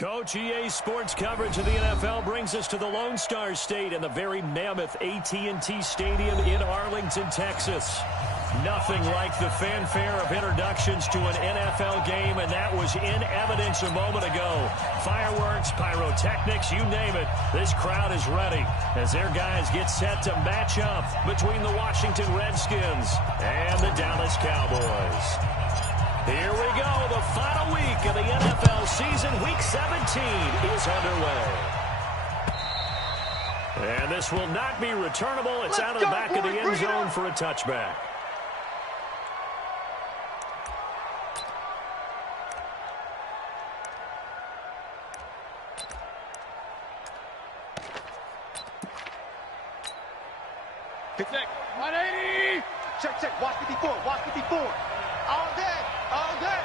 Coach, EA Sports coverage of the NFL brings us to the Lone Star State and the very mammoth AT&T Stadium in Arlington, Texas. Nothing like the fanfare of introductions to an NFL game, and that was in evidence a moment ago. Fireworks, pyrotechnics, you name it. This crowd is ready as their guys get set to match up between the Washington Redskins and the Dallas Cowboys. Here we go. The final week of the NFL season. Week 17 is underway. And this will not be returnable. It's out of the back of the end zone for a touchback. Check, 180. Check. Watch 54. Watch 54. All day. All day.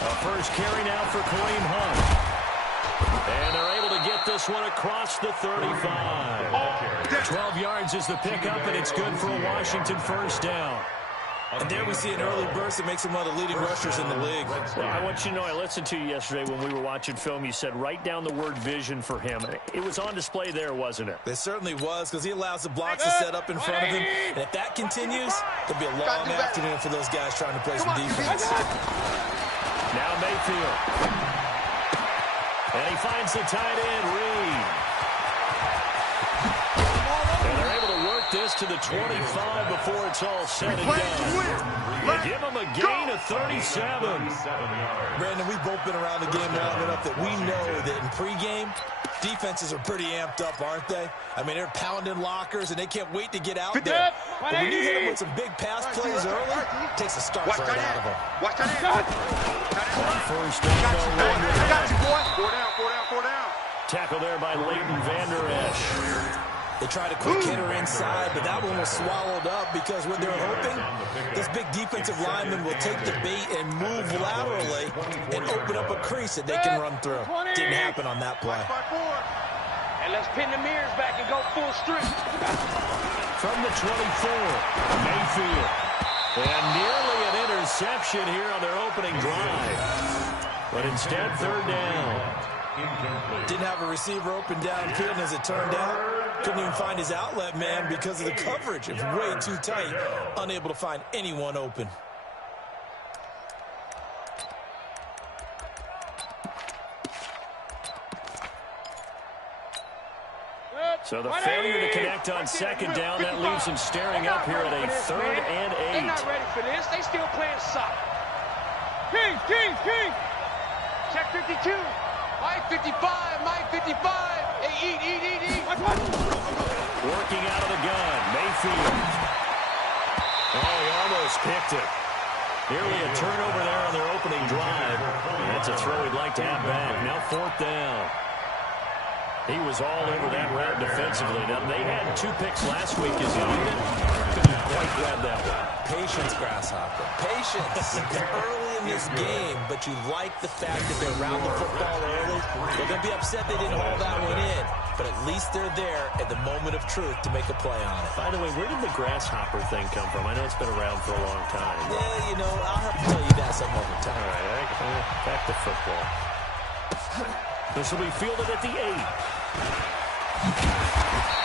A first carry now for Kareem Hunt. And they're able to get this one across the 35. 12 yards is the pickup, and it's good for a Washington first down. And there we see an early burst that makes him one of the leading rushers in the league. Well, I want you to know, I listened to you yesterday when we were watching film. You said write down the word vision for him. It was on display there, wasn't it? It certainly was, because he allows the blocks to set up in front of him. And if that continues, it'll be a long afternoon for those guys trying to play some defense. Now Mayfield. And he finds the tight end, Reed. And they're able to work this to the 25 before it's all said and done. You give him a gain of 37. Brandon, we've both been around the game long enough that we know that in pregame, defenses are pretty amped up, aren't they? I mean, they're pounding lockers, and they can't wait to get out there. But when you hit them with some big pass plays early, it takes the start right out of them. Watch that in. First down. I got you, boy. Four down. Tackle there by Leighton Vander Esch. They tried a quick hitter inside, but that one was swallowed up because what they're hoping, this big defensive lineman will take the bait and move laterally and open up a crease that they can run through. Didn't happen on that play. And let's pin the mirrors back and go full strip. From the 24, Mayfield. And nearly an interception here on their opening drive. But instead, third down. Didn't have a receiver open downfield, and as it turned out, couldn't even find his outlet man because of the coverage. It was way too tight, unable to find anyone open. So the failure to connect on second down, that leaves him staring up here at a 3rd and 8. They're not ready for this. They still playing soccer. King. Check 52. Mike 55. Hey, eat. Working out of the gun, Mayfield. Oh, he almost picked it. Nearly a turnover there on their opening drive. That's a throw he'd like to have back. Now 4th down. He was all over that route defensively. Now, they had 2 picks last week as he needed. Couldn't quite grab that one. Patience, Grasshopper. Patience. They're early in this game, but you like the fact that they round the football early. They're going to be upset they didn't haul that one in, but at least they're there at the moment of truth to make a play on it. By the way, where did the grasshopper thing come from? I know it's been around for a long time. Yeah, you know, I'll have to tell you that some other time. All right, back to football. This will be fielded at the 8.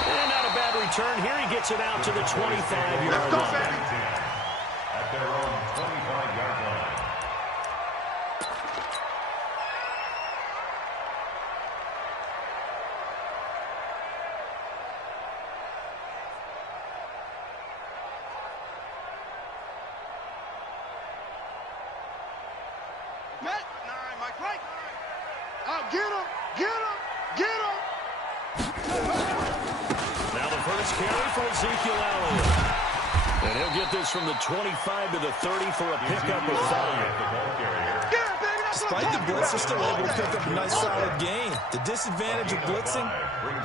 And not a bad return. Here he gets it out to the 25-yard line. At their own 25-yard line. Mike, right. Get him. Now the first carry for Ezekiel Elliott. And he'll get this from the 25 to the 30 for a pickup of 5. Despite the blitz, they're still able to pick up a nice solid gain. The disadvantage of blitzing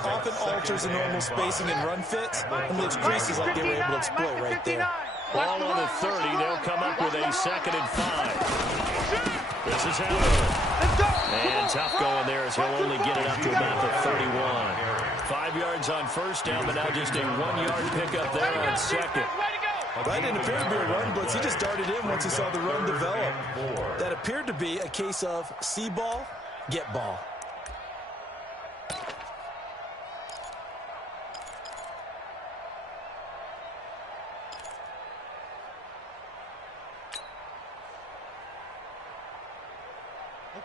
often alters the normal spacing and run fits and leaves creases like they were able to exploit right there. Ball on the 30. They'll come up with a 2nd and 5. This is Elliott. And tough going there as he'll only get it up to about the 31. 5 yards on first down, but now just a 1-yard pickup there on second. That didn't appear to be a run blitz. He just darted in once he saw the run develop. That appeared to be a case of see ball, get ball.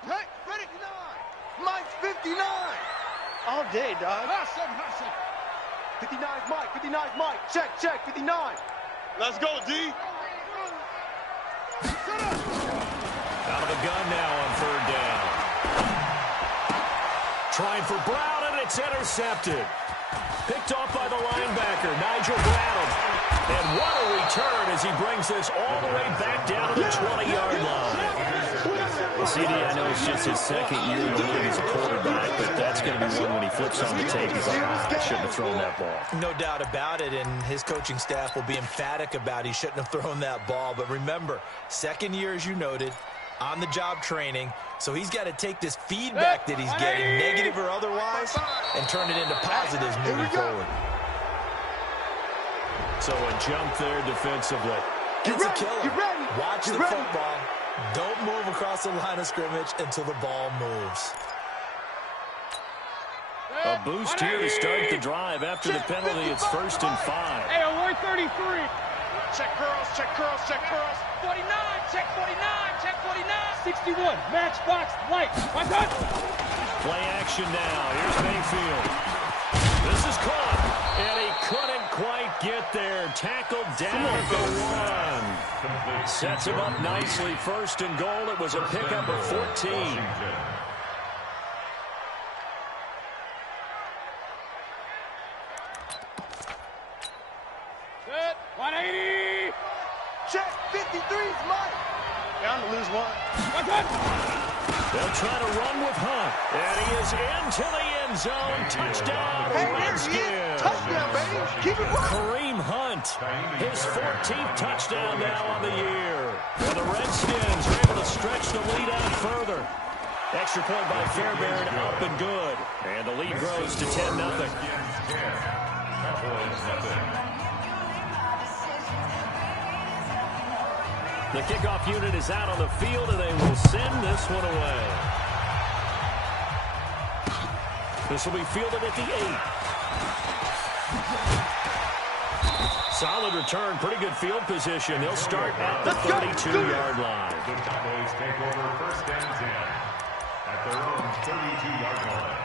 Okay, ready? 59. Mike's 59. All day, dog. 59 is Mike. 59 is Mike. Check, check. 59. Let's go, D. Out of the gun now on third down. Trying for Brown, and it's intercepted. Picked off by the linebacker, Nigel Bradham. And what a return as he brings this all the way back down to the 20-yard line. Well, CD, I know it's just his second year in the league as a quarterback, but that's going to be one when he flips on the tape. He's like, I shouldn't have thrown that ball. No doubt about it, and his coaching staff will be emphatic about he shouldn't have thrown that ball. But remember, second year, as you noted, on-the-job training, so he's got to take this feedback that he's getting, negative or otherwise, and turn it into positives moving forward. So a jump there defensively. It's a killer. Watch the football. Don't move across the line of scrimmage until the ball moves. A boost here to start the drive. After the penalty, it's 1st and 5. Hey, award 33. Check curls, check curls, check curls. 49, check 49, check 49. 61, match box, light. My God. Play action now. Here's Mayfield. This is caught, and he couldn't quite get there. Tackled down at the 1. Sets him up nicely. 1st and goal. It was a pickup of 14. 180. Check 53's Mike. Down to lose one. They'll try to run with Hunt. And he is into the end zone. Touchdown, Redskins. Touchdown, baby. Keep it running. Kareem Hunt, his 14th touchdown now on the year. And the Redskins are able to stretch the lead out further. Extra point by Fairbairn, up and good. And the lead grows to 10-0. The kickoff unit is out on the field, and they will send this one away. This will be fielded at the 8. Solid return, pretty good field position. They'll start at the 32-yard line. The Cowboys take over 1st and 10 at their own 32-yard line.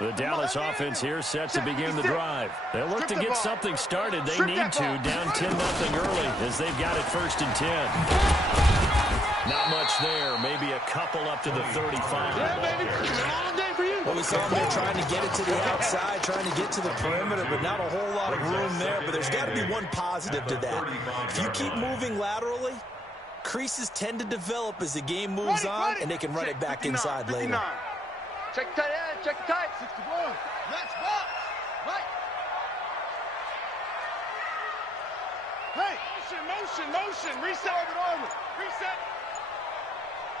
The Dallas offense here set to begin the drive. They'll look to get something started. They need to, down 10-0 early as they've got it 1st and 10. Not much there, maybe a couple up to the 35. Well, we saw him there trying to get it to the outside, trying to get to the perimeter, but not a whole lot of room there. But there's got to be one positive to that. If you keep moving laterally, creases tend to develop as the game moves on, and they can run it back inside later. Check the tight end, check the tight. 61. Match box. Right. Hey. Motion. Reset. Over. Reset.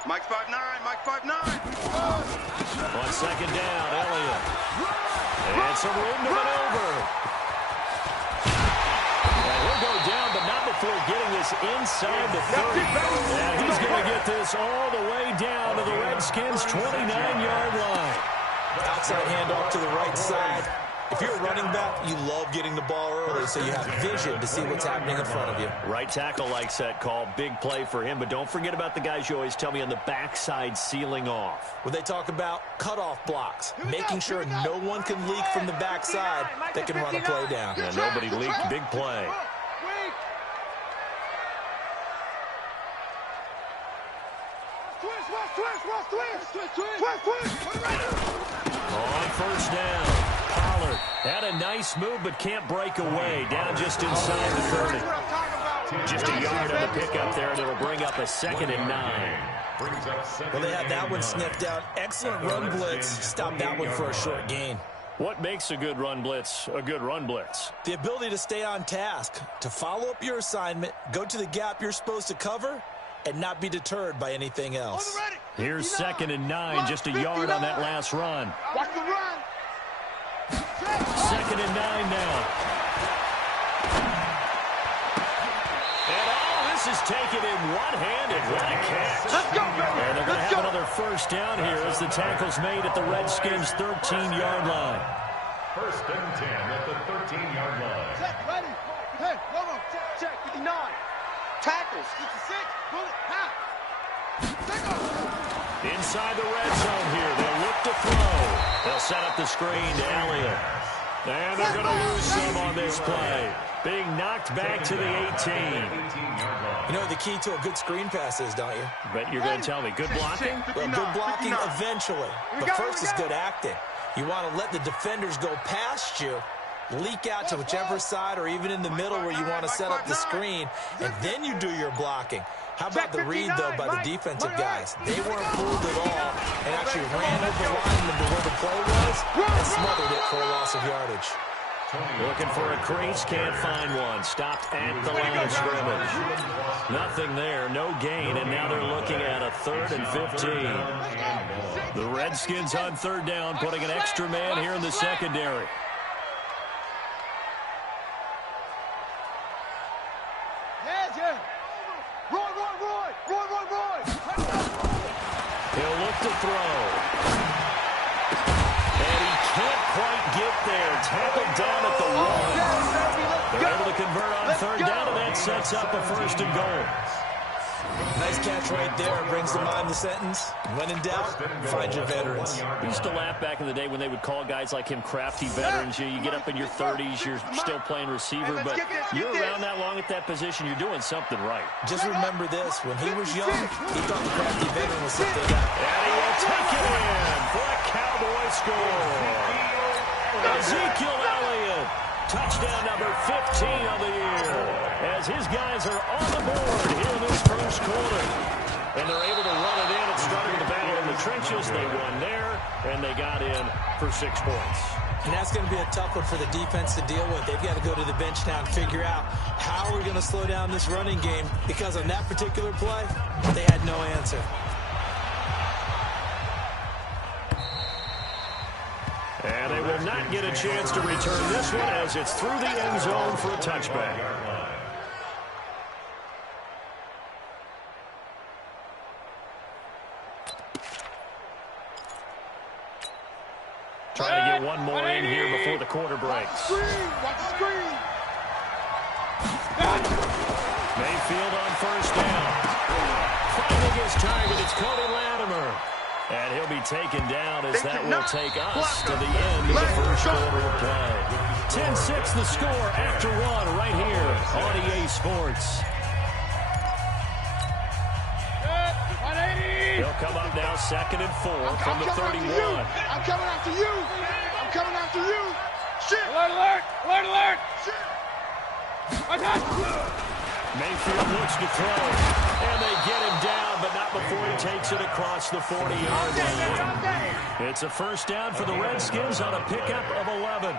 Mike's 5'9", Mike 5'9". On 2nd down, Elliott. And some room to maneuver. And he'll go down, but not before getting this inside the 30. And he's going to get this all the way down to the Redskins' 29-yard line. Outside handoff to the right side. If you're a running back, you love getting the ball early so you have vision to see what's happening in front of you. Right tackle likes that call. Big play for him, but don't forget about the guys you always tell me on the backside sealing off. When they talk about cutoff blocks, making sure no one can leak from the backside that can run a play down. Yeah, nobody leaked. Big play. On 1st down, Pollard had a nice move but can't break away. Down just inside the 30. Just a yard on the pickup there, and it'll bring up a 2nd and 9. Well, they had that one sniffed out. Excellent run blitz. Stop that one for a short gain. What makes a good run blitz a good run blitz? The ability to stay on task, to follow up your assignment, go to the gap you're supposed to cover, and not be deterred by anything else. Here's 2nd and 9, just a yard on that last run. Watch the run. 2nd 2nd and 9 now. And this is taken in one-handed. What a catch. Let's go, baby. And they're going to have another first down here as the tackle's made at the Redskins' 13-yard line. 1st and 10 at the 13-yard line. Check, ready. Hey, hold on. Check, 59. Tackles, 56. Bullet, half. Inside the red zone here. They'll look to throw. They'll set up the screen to Elliott. And they're going to lose some on this play. Being knocked back to the 18. You know what the key to a good screen pass is, don't you? Bet you're going to tell me. Good blocking? Well, good blocking eventually. But first is good acting. You want to let the defenders go past you, leak out to whichever side or even in the middle where you want to set up the screen, and then you do your blocking. How about the read, though, by the defensive guys? They weren't fooled at all and actually ran over the lineman to where the play was and smothered it for a loss of yardage. Looking for a crease, can't find one. Stopped at the line of scrimmage. Nothing there, no gain, and now they're looking at a 3rd and 15. The Redskins on 3rd down, putting an extra man here in the secondary. He'll look to throw. And he can't quite get there. Tackled down at the 1. They're able to convert on 3rd down, and that sets up a 1st and goal. Nice catch right there. Brings to mind the sentence. When in doubt, find your veterans. We used to laugh back in the day when they would call guys like him crafty veterans. You get up in your 30s, you're still playing receiver, but you're around that long at that position, you're doing something right. Just remember this. When he was young, he thought the crafty veteran was something else. And he will take it in for a Cowboy score. Ezekiel Elliott, touchdown number 15 on the year, as his guys are on the board here in this first quarter. And they're able to run it in. It started with a battle in the trenches. They won there, and they got in for 6 points. And that's going to be a tough one for the defense to deal with. They've got to go to the bench now and figure out how we're going to slow down this running game, because on that particular play, they had no answer. And they will not get a chance to return this one as it's through the end zone for a touchback. Trying to get one more in here before the quarter breaks. Watch the screen. Mayfield on 1st down. Finding his target, it's Cody Latimer. And he'll be taken down as that will take us to the end of the first quarter of play. 10-6 the score after 1 right here on EA Sports. He'll come up now 2nd and 4 from the 31. I'm coming after you. I'm coming after you. Shit. Alert, alert. Alert, alert. Mayfield looks to throw, and they get him down, but not before he takes it across the 40-yard line. It's a 1st down for the Redskins on a pickup of 11.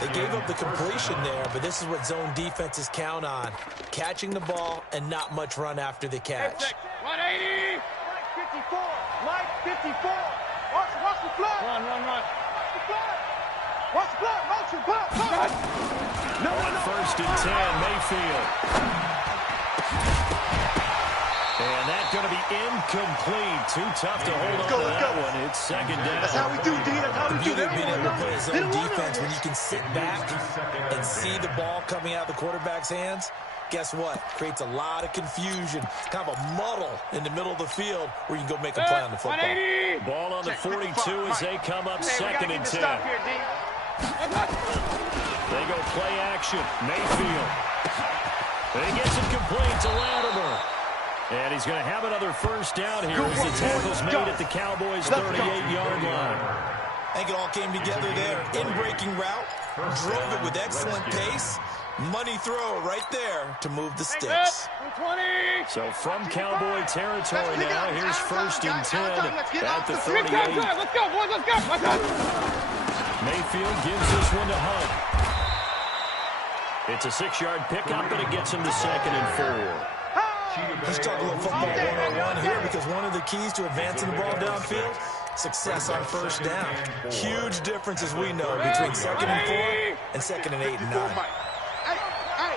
They gave up the completion there, but this is what zone defenses count on. Catching the ball and not much run after the catch. 180. 54. Mike 54. Watch the flag. Run. Watch the flag. Watch the flag. Motion. Block. No one. 1st and 10, Mayfield. And that's going to be incomplete. Too tough to hold on to that one. It's 2nd down. That's how we do, D. That's how we do. Being able to play zone defense when you can sit back and see the ball coming out of the quarterback's hands, guess what? Creates a lot of confusion, kind of a muddle in the middle of the field where you can go make a play on the football. 180. Ball on the 42 as they come up 2nd and 10. They go play action. Mayfield. And he gets it complete to Latimer. And he's going to have another 1st down here as the tackle's made at the Cowboys' 38-yard line. I think it all came together there. In-breaking route, drove it with excellent pace. Money throw right there to move the sticks. 20. So from Cowboy territory now, here's 1st and 10 at the 38. Let's go, boys, let's go. Mayfield gives this one to Hunt. It's a 6-yard pickup, but it gets him to 2nd and 4. Let's talk a little football 101 here, because one of the keys to advancing the ball downfield success on first down. Huge difference, as we know, between 2nd and 4 and 2nd and 8 and 9. Hey,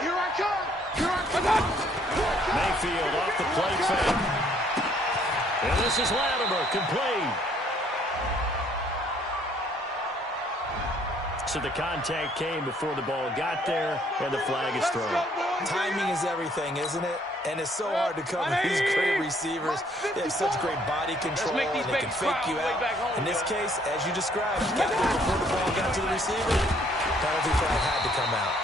here I come. Mayfield off the play fake. And this is Latimer, complete. So the contact came before the ball got there, and the flag is thrown. Timing is everything, isn't it? And it's so hard to cover these great receivers. They have such great body control, and they can fake you out. In this case, as you described, got there before the ball got to the receiver. Penalty flag had to come out.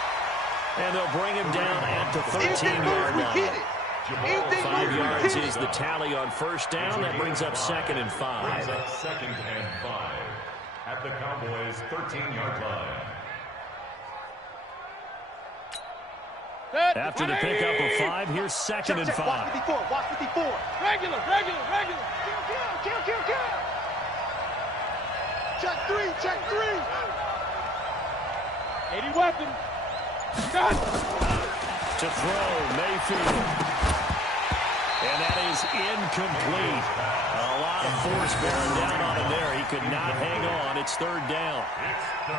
And they'll bring him down at the 13-yard line. 5 yards is the tally on first down. That brings up 2nd and 5. 2nd and 5 at the Cowboys' 13-yard line. After the pickup of 5, here's 2nd and 5. Watch 54. Regular. Kill. Check 3. 80 weapon. Got To throw, Mayfield. And that is incomplete. A lot of force bearing down on him there. He could not hang on. It's 3rd down.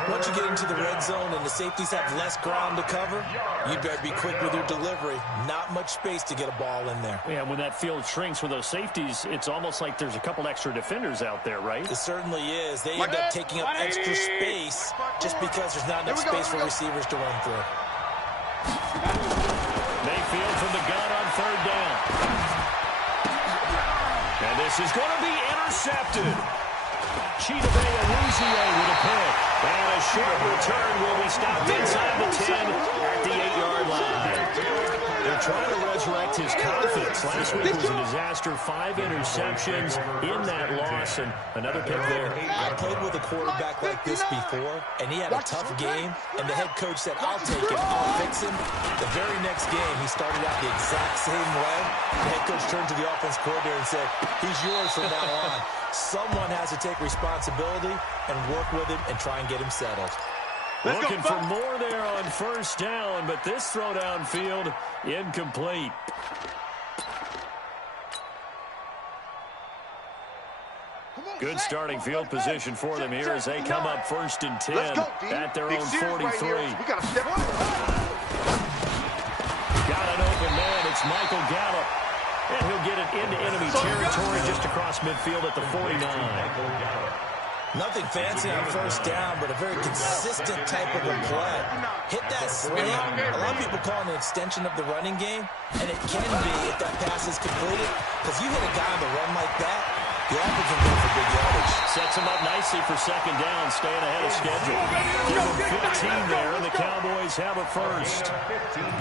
Once you get into the red zone and the safeties have less ground to cover, you better be quick with your delivery. Not much space to get a ball in there. Yeah, when that field shrinks with those safeties, it's almost like there's a couple extra defenders out there, right? It certainly is. They end up taking up extra space just because there's not enough space for receivers to run through. Mayfield from the gun on 3rd down. And this is going to be intercepted. Chidobe Awuzie with a pick. And a short return will be stopped inside the 10 at the 8-yard line. They're trying to resurrect his confidence. Last week was a disaster. 5 interceptions in that loss, and another pick there. I played with a quarterback like this before, and he had a tough game, and the head coach said, I'll take him, I'll fix him. The very next game, he started out the exact same way. The head coach turned to the offense coordinator and said, he's yours from now on. Someone has to take responsibility and work with him and try and get him settled. Looking for more there on first down, but this throw downfield, incomplete. Good starting field position for them here as they come up 1st and 10 at their own 43. We got to step up. Got an open man. It's Michael Gallup. And he'll get it into enemy territory just across midfield at the 49. Nothing fancy on first down, but a very consistent type of a play. Hit that slant. A lot of people call it an extension of the running game, and it can be if that pass is completed, because you hit a guy on the run like that, the offense can go for big yardage. Sets him up nicely for 2nd down, staying ahead of schedule. Give him 15 there, and the Cowboys have a first.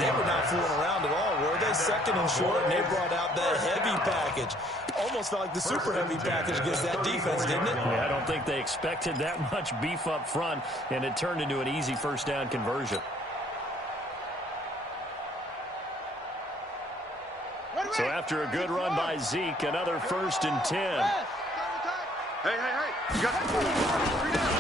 They were not fooling around at all, were they? 2nd and short, and they brought out that heavy package. Almost felt like the super heavy package against that defense, didn't it? Yeah, I don't think they expected that much beef up front, and it turned into an easy first down conversion. So after a good run by Zeke, another 1st and 10. Hey. You got it.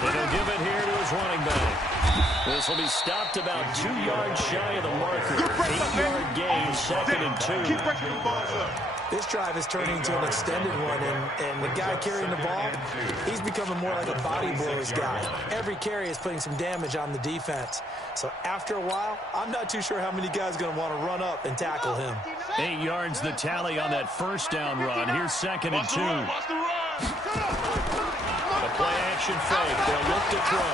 And he'll give it here to his running back. This will be stopped about 2 yards shy of the marker. 8-yard gain, 2nd and 2. Keep breaking the balls up. This drive is turning into an extended one, and the guy carrying the ball, he's becoming more like a body blows guy. Every carry is putting some damage on the defense. So after a while, I'm not too sure how many guys are going to want to run up and tackle him. 8 yards the tally on that first down run. Here's 2nd and 2. A play-action fake. They'll look to throw.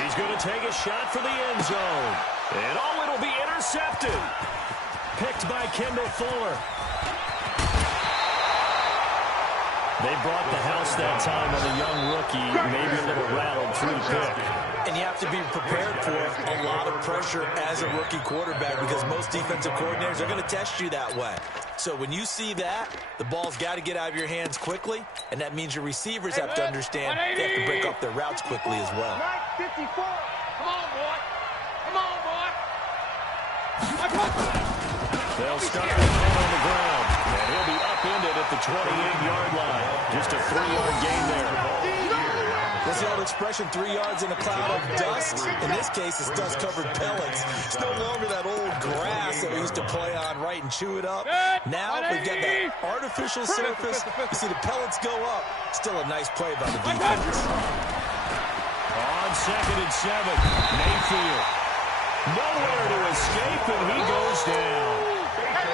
He's going to take a shot for the end zone. And it'll be intercepted. Picked by Kendall Fuller. They brought the house that time on a young rookie, maybe a little rattled through the pick. And you have to be prepared for a lot of pressure as a rookie quarterback because most defensive coordinators are going to test you that way. So when you see that, the ball's got to get out of your hands quickly, and that means your receivers have to understand they have to break up their routes quickly as well. 54. Come on, boy. Come on, boy. They'll start with him on the ground, and he'll be upended at the 28-yard line. Just a 3-yard gain there. What's the old expression, 3 yards in a cloud of dust? In this case, it's dust-covered pellets. It's no longer that old grass that we used to play on, right, and chew it up. Now we've got that artificial surface. You see the pellets go up. Still a nice play by the defense. On 2nd and 7, Mayfield. Nowhere to escape, and he goes down.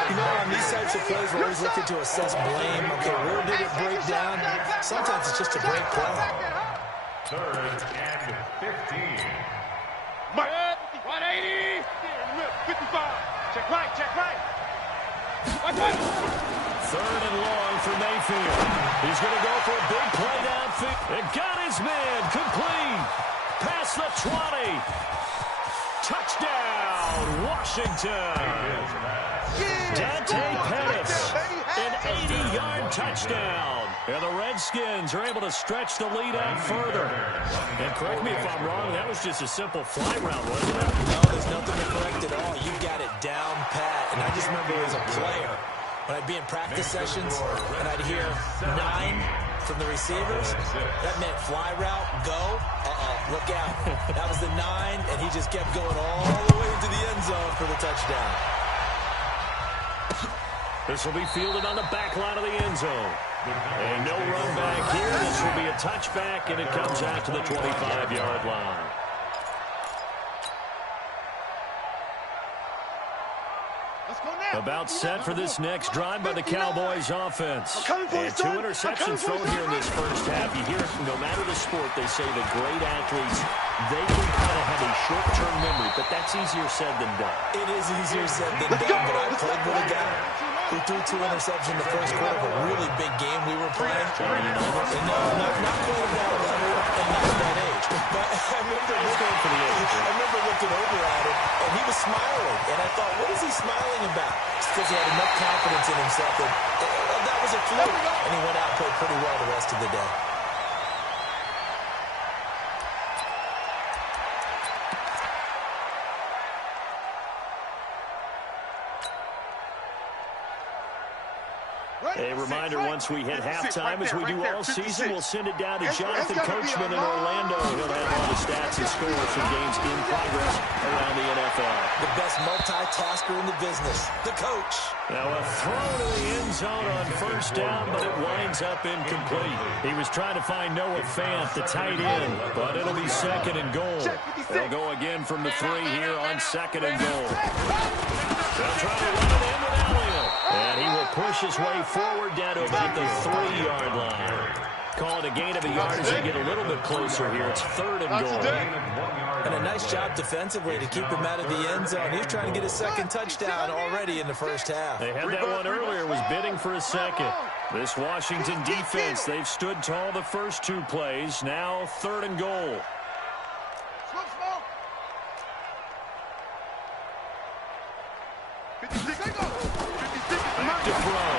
You know, on these types of plays, we're always looking to assess blame. Okay, where did it break down? Sometimes it's just a great play. 3rd and 15. Mike, 180. 55. Check right, check right. 3rd and long for Mayfield. He's going to go for a big play downfield. And got his man complete. Past the 20. Touchdown, Washington. Dante Pettis, an 80-yard touchdown. And the Redskins are able to stretch the lead out further. And correct me if I'm wrong, that was just a simple fly route, wasn't it? No, there's nothing to correct at all. You got it down pat. And I just remember as a player, when I'd be in practice sessions and I'd hear 9 from the receivers, that meant fly route, go, look out. That was the 9, and he just kept going all the way into the end zone for the touchdown. This will be fielded on the back line of the end zone. And no run back here. This will be a touchback, and it comes out to the 25-yard line. About set for this next drive by the Cowboys offense. And 2 interceptions thrown here in this first half. You hear it, no matter the sport, they say the great athletes, they can kind of have a short-term memory, but that's easier said than done. It is easier said than done, but I played with a guy who threw 2 interceptions in the first quarter of a really big game we were playing. And no, not quite at that level and not at that age. But I remember looking over at him, and he was smiling. And I thought, what is he smiling about? It's because he had enough confidence in himself that that was a fluke. And he went out and played pretty well the rest of the day. A reminder, once we hit halftime, as we do all season, we'll send it down to Jonathan Coachman in Orlando. He'll have all the stats and scores from games in progress around the NFL. The best multitasker in the business, the coach. Now a throw to the end zone on first down, but it winds up incomplete. He was trying to find Noah Fant, the tight end, but it'll be 2nd and goal. They'll go again from the 3 here on 2nd and goal. They'll try to run it in with Elliott. And he will push his way forward down to about the 3-yard line. Call it a gain of a yard as they get a little bit closer here. It's 3rd and goal. And a nice job defensively to keep him out of the end zone. He's trying to get his 2nd touchdown already in the first half. They had that one earlier, was bidding for a 2nd. This Washington defense, they've stood tall the first 2 plays. Now 3rd and goal. Back to throw.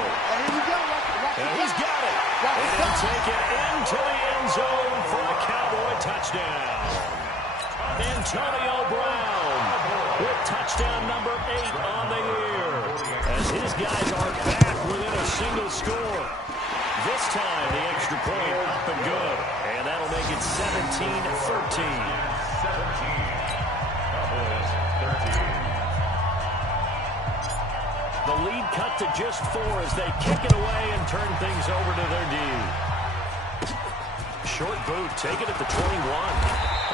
And he's got it. And he'll take it into the end zone for a Cowboy touchdown. Antonio Brown with touchdown number 8 on the year. As his guys are back within a single score. This time the extra point up and good. And that'll make it 17-13. 17. Cowboys 13. The lead cut to just 4 as they kick it away and turn things over to their D. Short boot, take it at the 21.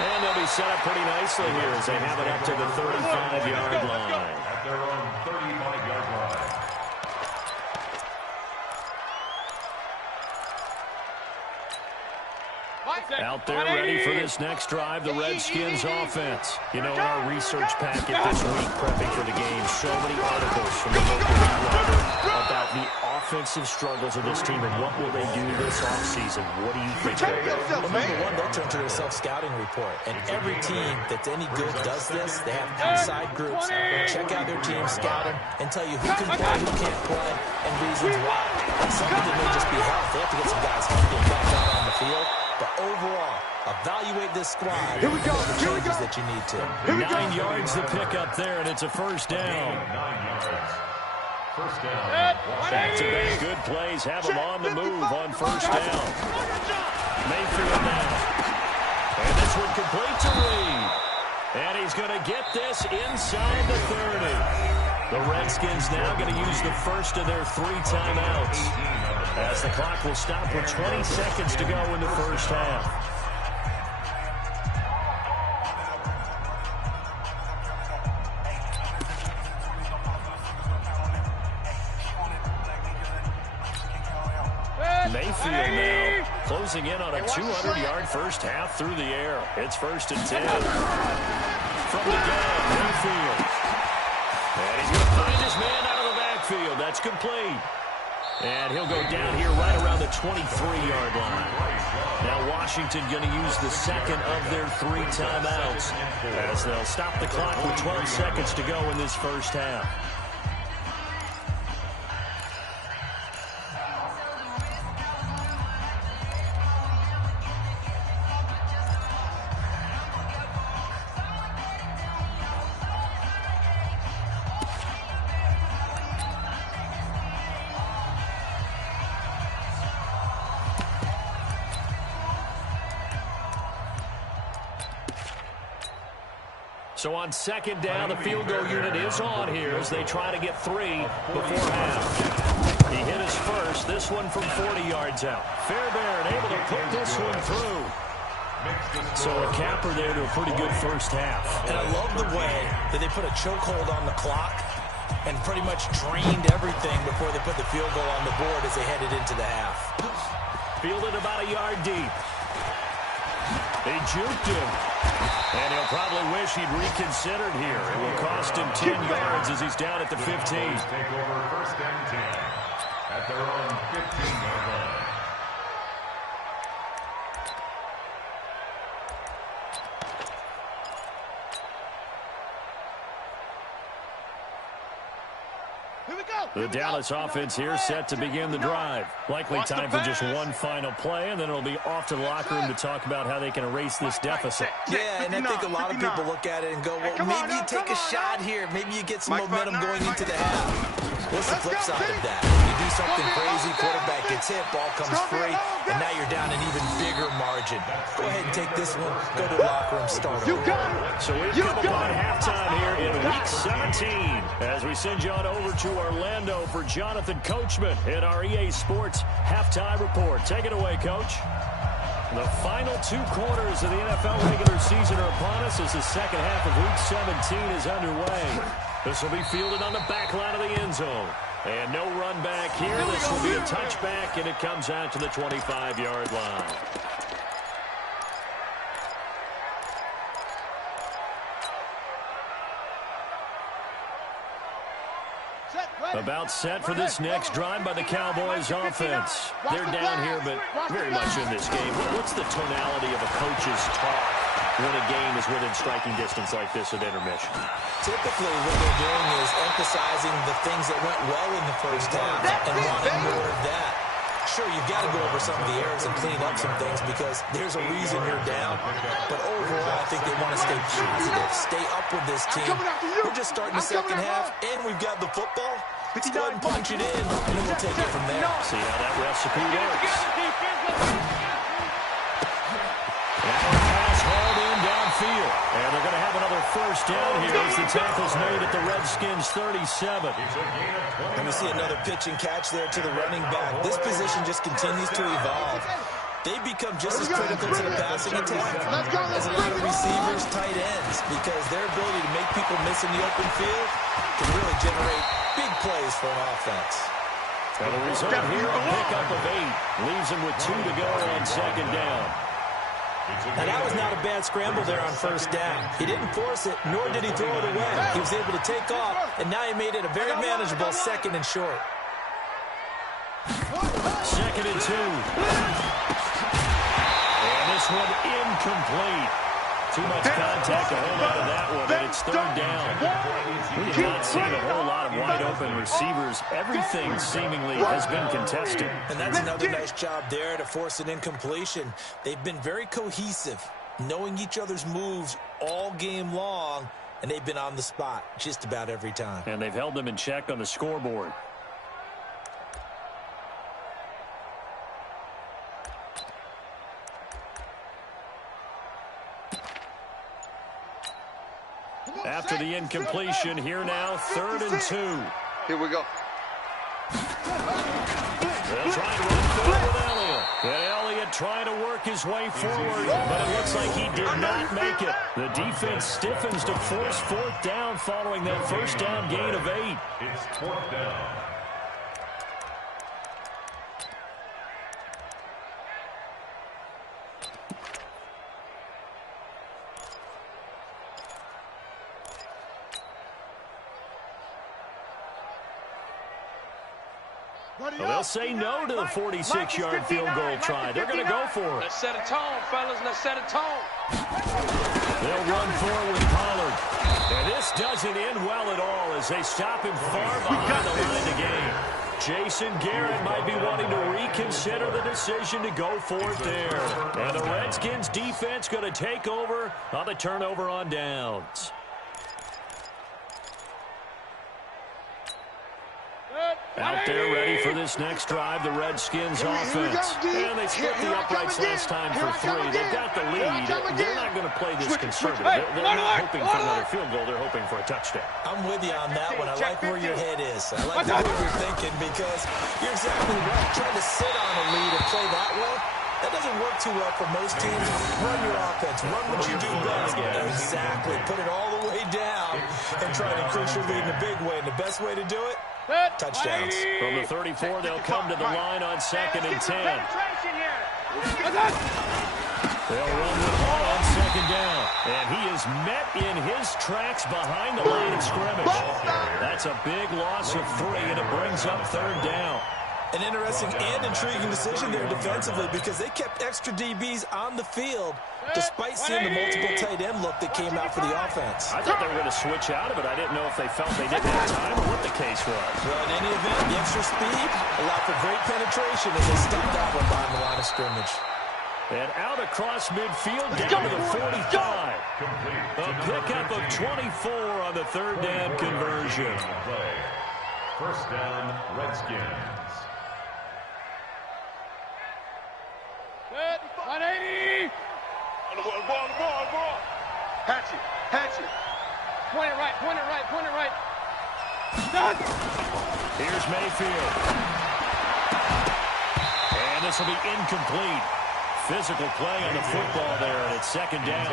And they'll be set up pretty nicely here as they have it up to the 35-yard line. At their own 35-yard line. Out there ready for this next drive, the Redskins offense. You know, in our research packet this week, prepping for the game, so many articles from the local writer about the offensive struggles of this team and what will they do this offseason. What do you think? Well, number one, they'll turn to their self-scouting report. And every team that's any good does this. They have inside groups. Check out their team, scout them, and tell you who can play, who can't play, and reasons why. And some of it may just be health. They have to get some guys healthy and back out on the field. But overall, evaluate this squad. Here we go. The changes that you need to. 9 yards to pick up there, and it's a first down. 9 yards. First down. Back-to-back good plays have them on the move on first down. Mayfield now. And this one complete to Reed. And he's going to get this inside the 30. The Redskins now going to use the first of their 3 timeouts, as the clock will stop with 20 seconds to go in the first half. Mayfield now closing in on a 200-yard first half through the air. It's 1st and 10. From the gun, Mayfield. And he's going to find his man out of the backfield. That's complete. And he'll go down here right around the 23-yard line. Now Washington going to use the second of their 3 timeouts, as they'll stop the clock with 12 seconds to go in this first half. So on 2nd down, the field goal unit is on here as they try to get 3 before half. He hit his first, this one from 40 yards out. Fairbairn able to put this one through. So a capper there to a pretty good first half. And I love the way that they put a chokehold on the clock and pretty much drained everything before they put the field goal on the board as they headed into the half. Fielded about a yard deep. They juked him. And he'll probably wish he'd reconsidered here. It will cost him 10 yards as he's down at the 15. Take over 1st and 10 at their own 15-yard line. The Dallas offense here set to begin the drive. Likely time for just one final play, and then it'll be off to the locker room to talk about how they can erase this deficit. Yeah, and I think a lot of people look at it and go, well, maybe you take a shot here. Maybe you get some momentum going into the half. What's the flip side of that? You do something crazy, quarterback gets hit, ball comes free, and now you're down an even bigger margin. Go ahead and take this one, go to the locker room, start over. So we've come upon halftime here in Week 17 as we send you on over to Orlando for Jonathan Coachman in our EA Sports Halftime Report. Take it away, Coach. The final 2 quarters of the NFL regular season are upon us as the second half of Week 17 is underway. This will be fielded on the back line of the end zone. And no run back here. This will be a touchback, and it comes out to the 25-yard line. About set for this next drive by the Cowboys offense. They're down here, but very much in this game. What's the tonality of a coach's talk when a game is within striking distance like this at intermission? Typically, what they're doing is emphasizing the things that went well in the first half and wanting more of that. Sure, you've got to go over some of the errors and clean up some things because there's a reason you're down. But overall, I think they want to stay positive, stay up with this team. We're just starting the second half, and we've got the football. Let's go ahead and punch it in, and then we'll take it from there. See how that recipe works. That pass hauled in downfield. And they're going to have another first down here as the tackle's made at the Redskins 37. And we see another pitch and catch there to the running back. This position just continues to evolve. They become just as critical to the passing attack as a lot of receivers, tight ends, because their ability to make people miss in the open field can really generate big plays for an offense. And the result here, a pickup of 8. Leaves him with 2 to go on 2nd down. Now, that was not a bad scramble there on 1st down. He didn't force it, nor did he throw it away. He was able to take off, and now he made it a very manageable 2nd and short. 2nd and 2. And this one incomplete. Too much contact to hold on to that one, and it's 3rd down. We have not seen a whole lot of wide-open receivers. Everything seemingly has been contested. And that's another nice job there to force an incompletion. They've been very cohesive, knowing each other's moves all game long, and they've been on the spot just about every time. And they've held them in check on the scoreboard. After the incompletion, here now, 3rd and 2. Here we go. They'll try and run forward with Elliott. And Elliott trying to work his way forward, but it looks like he did not make it. The defense stiffens to force 4th down following that first down gain of 8. It's 4th down. Well, they'll say no to the 46-yard field goal try. They're going to go for it. Let's set a tone, fellas. Let's set a tone. They'll run forward with Pollard. And this doesn't end well at all as they stop him far behind the line of the game. Jason Garrett might be wanting to reconsider the decision to go for it there. And the Redskins defense going to take over on the turnover on downs. Out there ready for this next drive, the Redskins offense. And they split the uprights last time for 3. They've got the lead. They're not going to play this conservative. They're not hoping for another field goal. They're hoping for a touchdown. I'm with you on that one. I like where your head is. I like the way you're thinking because you're exactly right. Trying to sit on a lead and play that way, that doesn't work too well for most teams. Run your offense. Run what you do best. Exactly. Put it all the way down and try to increase your lead in a big way. And the best way to do it? Touchdowns. From the 34, they'll come to the line on 2nd and 10. They'll run with one on 2nd down. And he is met in his tracks behind the line of scrimmage. That's a big loss of 3, and it brings up 3rd down. An interesting and intriguing decision there defensively because they kept extra DBs on the field despite seeing the multiple tight end look that came out for the offense. I thought they were going to switch out of it. I didn't know if they felt they didn't have time or what the case was. Well, in any event, the extra speed allowed for great penetration as they stopped that one behind the line of scrimmage. And out across midfield down to the 45. A pickup of 24 on the 3rd down conversion. 1st down, Redskins. 180. On the ball. Hatch it. Point it right. Done. Here's Mayfield. And this will be incomplete. Physical play on the football there, and it's 2nd down.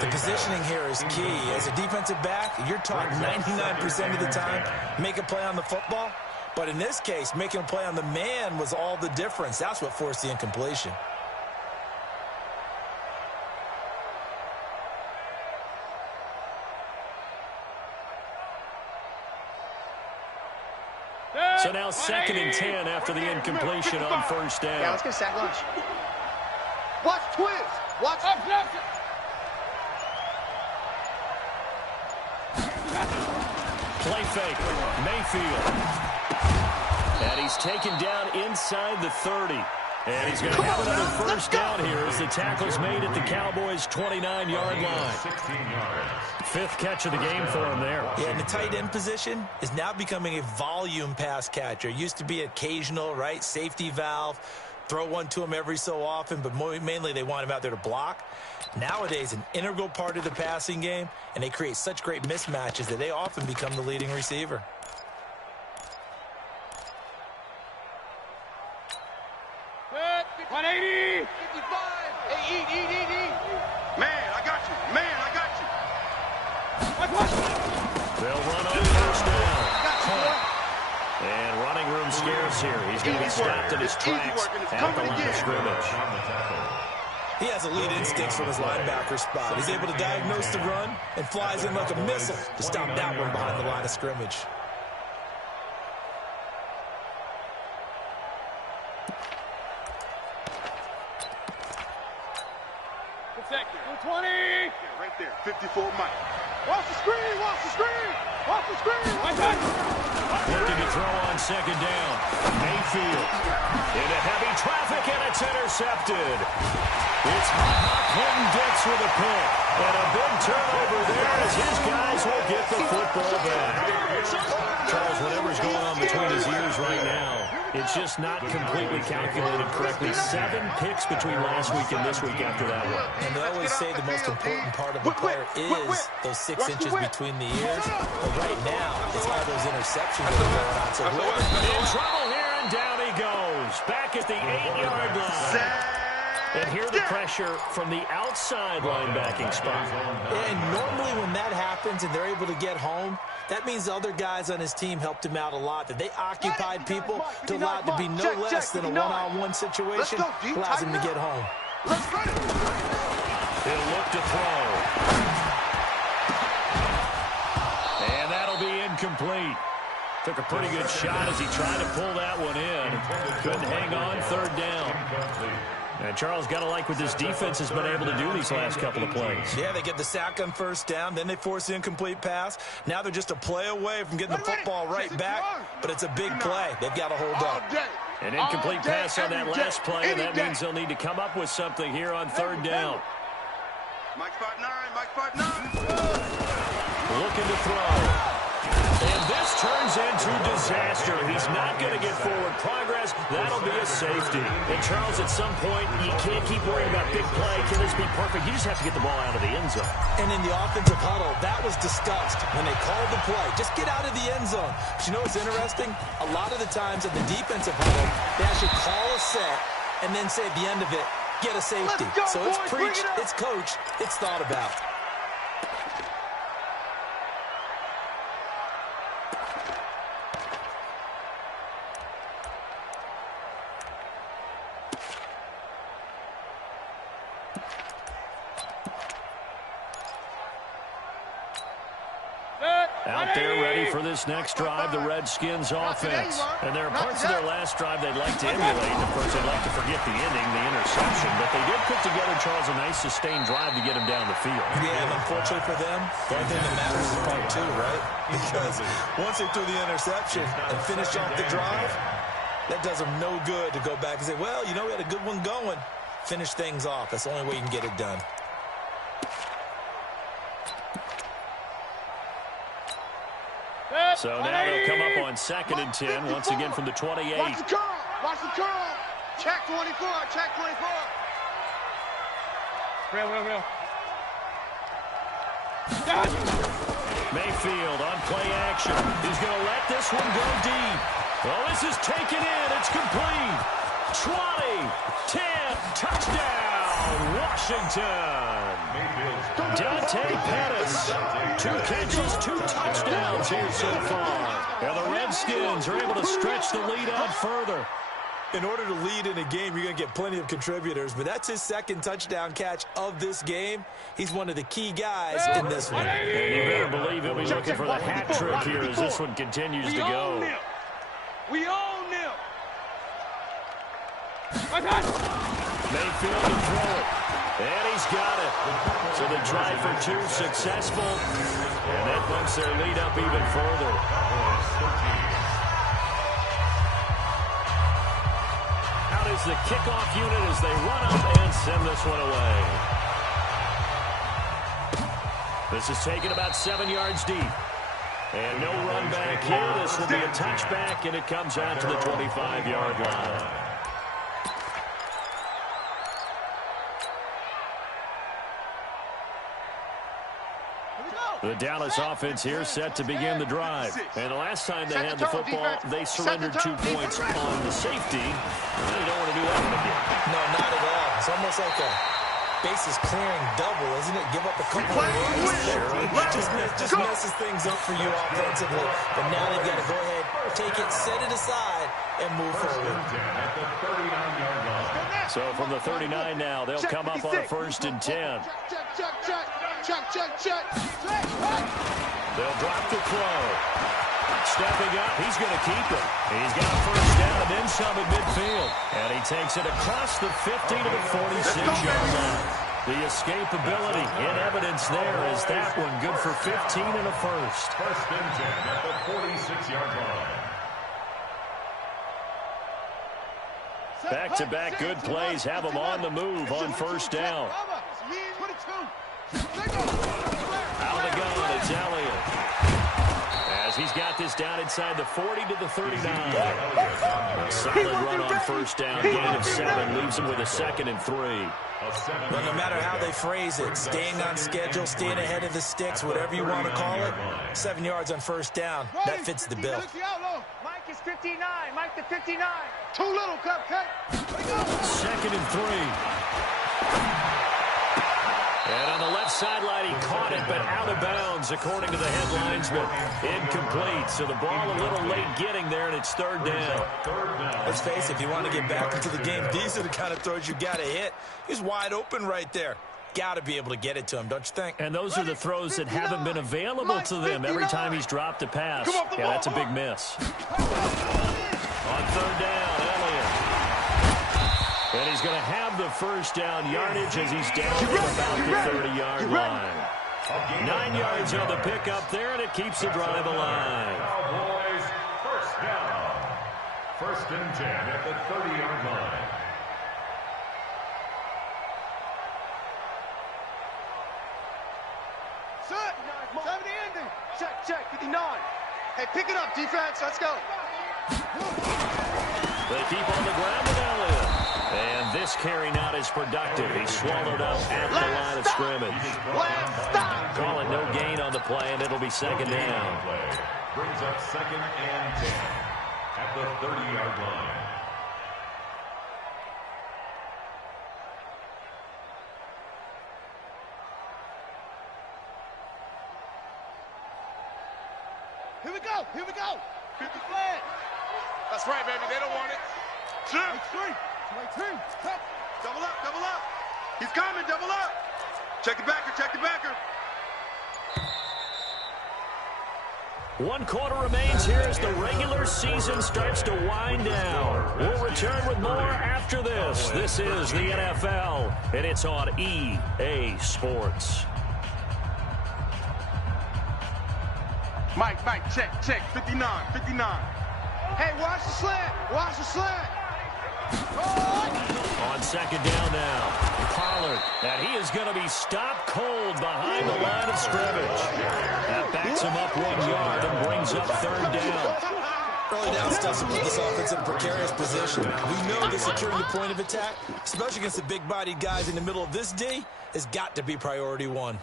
The positioning here is key. As a defensive back, you're taught 99% of the time, make a play on the football. But in this case, making a play on the man was all the difference. That's what forced the incompletion. So now 2nd and 10 after the incompletion on 1st down. Yeah, let's get sack lunch. Watch twist. Watch up. Play fake. Mayfield. And he's taken down inside the 30. And he's going to have another 1st down here as the tackle's made at the Cowboys' 29-yard line. 16 yards. 5th catch of the game for him there. Yeah, and the tight end position is now becoming a volume pass catcher. It used to be occasional, right? Safety valve. Throw one to him every so often, but mainly they want him out there to block. Nowadays, an integral part of the passing game, and they create such great mismatches that they often become the leading receiver. Good. 180. 55. Hey, eat. Man, I got you. They'll run on 1st down. And running room scarce here. He's going to be stopped in his tracks at the line of scrimmage. He has elite instincts from his linebacker spot. He's able to diagnose the run and flies in like a missile to stop that one behind the line of scrimmage. Protect it. 20. Yeah, right there. 54 Mike. Watch the screen. Looking to throw on 2nd down. Mayfield into heavy traffic, and it's intercepted. It's Clinton Dix with a pick. And a big turnover there as his guys will get the football back. Charles, whatever's going on between his ears right now, It's just not completely calculated correctly. 7 picks between last week and this week after that one. And they always say the most important part of a player is those 6 inches between the ears. But right now, it's all those interceptions that are going on. So in trouble here, and down he goes. Back at the 8-yard line. And here the pressure from the outside linebacking spot. And normally when that happens and they're able to get home, that means the other guys on his team helped him out a lot. That they occupied people to allow it to be no less than a one-on-one situation. Allows him to get home. He'll look to throw. And that'll be incomplete. Took a pretty good shot as he tried to pull that one in. Couldn't hang on, 3rd down. And Charles, got to like what this defense has been able to do these last couple of plays. Yeah, they get the sack on 1st down, then they force the incomplete pass. Now they're just a play away from getting the football right back, but it's a big play. They've got to hold up. An incomplete pass on that last play, and that means they'll need to come up with something here on 3rd down. Mike 5'9", Mike 5'9". Looking to throw. And this turns into disaster. He's not going to get forward progress. That'll be a safety. And, Charles, at some point, you can't keep worrying about big play. Can this be perfect? You just have to get the ball out of the end zone. And in the offensive huddle, that was discussed when they called the play. Just get out of the end zone. But you know what's interesting? A lot of the times in the defensive huddle, they actually call a set and then say at the end of it, get a safety. So it's preached, it's coached, it's thought about. Out there ready for this next drive, the Redskins offense. And there are parts of their last drive they'd like to emulate. Of course, they'd like to forget the inning, the interception. But they did put together, Charles, a nice sustained drive to get him down the field. Yeah, and unfortunately for them, the only thing that matters is part 2, right? Because once they threw the interception and finished off the drive, that does them no good to go back and say, well, you know, we had a good one going. Finish things off. That's the only way you can get it done. So now they'll come up on 2nd and 10, once again from the 28. Watch the curl. Watch the curl. Check 24. Check 24. Real. Mayfield on play action. He's going to let this one go deep. Well, this is taken in. It's complete. 20, 10, touchdown, Washington. Dante Pettis, 2 catches, 2 touchdowns here so far. And the Redskins are able to stretch the lead out further. In order to lead in a game, you're going to get plenty of contributors, but that's his 2nd touchdown catch of this game. He's one of the key guys in this one. And you better believe he'll be looking for the hat trick here as this one continues to go. We own them. Mayfield to throw it. And he's got it. So they try for 2, successful. And that bumps their lead up even further. Out is the kickoff unit as they run up and send this one away. This is taken about 7 yards deep. And no run back here. This will be a touchback, and it comes out to the 25-yard line. The Dallas offense here set to begin the drive. And the last time they had the football, they surrendered 2 points on the safety. They don't want to do that one again. No, not at all. It's almost like a bases clearing double, isn't it? Give up a couple of runs. Just messes things up for you offensively. But now they've got to go ahead, take it, set it aside, and move forward. So from the 39 now, they'll come up on a 1st and 10. Check. They'll drop the throw. Stepping up, he's going to keep it. He's got a 1st down and then some at midfield. And he takes it across the 50 to the 46-yard line. The escapability in evidence there is that one good for 15 and a 1st. 1st and 10 at the 46-yard line. Back-to-back good plays have them on the move on 1st down. Out of the gun, it's Elliott. As he He's got this down inside the 40 to the 39. A solid run on first down. Gain of 7 leaves him with a 2nd and 3. Well, no matter how they phrase it, staying on schedule, staying ahead of the sticks, whatever you want to call it, 7 yards on first down, that fits the bill. Mike is 59. Mike the 59. Too little, Cupcake. 2nd and 3. And on the left sideline, he caught it, but out of bounds, according to the headlines, but incomplete. So the ball a little late getting there, and it's 3rd down. Let's face it, if you want to get back into the game, these are the kind of throws you got to hit. He's wide open right there. Got to be able to get it to him, don't you think? And those are the throws that haven't been available to them every time he's dropped a pass. Yeah, that's a big miss. On 3rd down, Elliott. And he's going to have the first down yardage as he's down at about the 30-yard line. 9 yards on the pickup there, and it keeps the drive alive. Cowboys, first down. 1st and 10 at the 30-yard line. Set. 70 ending. Check, 59. Hey, pick it up, defense. Let's go. They keep on the ground with Elliott. And this carry not as productive. He's swallowed up at the line of scrimmage. Call it no gain on the play, and it'll be 2nd down. Brings up 2nd and 10 at the 30-yard line. Here we go. 50 flag. That's right, baby. They don't want it. 2. 3. Double up. He's coming, double up. Check the backer. 1 quarter remains here as the regular season starts to wind down. We'll return with more after this. This is the NFL, and it's on EA Sports. Mike, check. 59. Hey, watch the slant. On 2nd down now, Pollard, and he is going to be stopped cold behind the line of scrimmage. That backs him up 1 yard and brings up 3rd down. Early down stuff to put this offense in a precarious position. We know that securing the point of attack, especially against the big-bodied guys in the middle of this D, has got to be priority 1.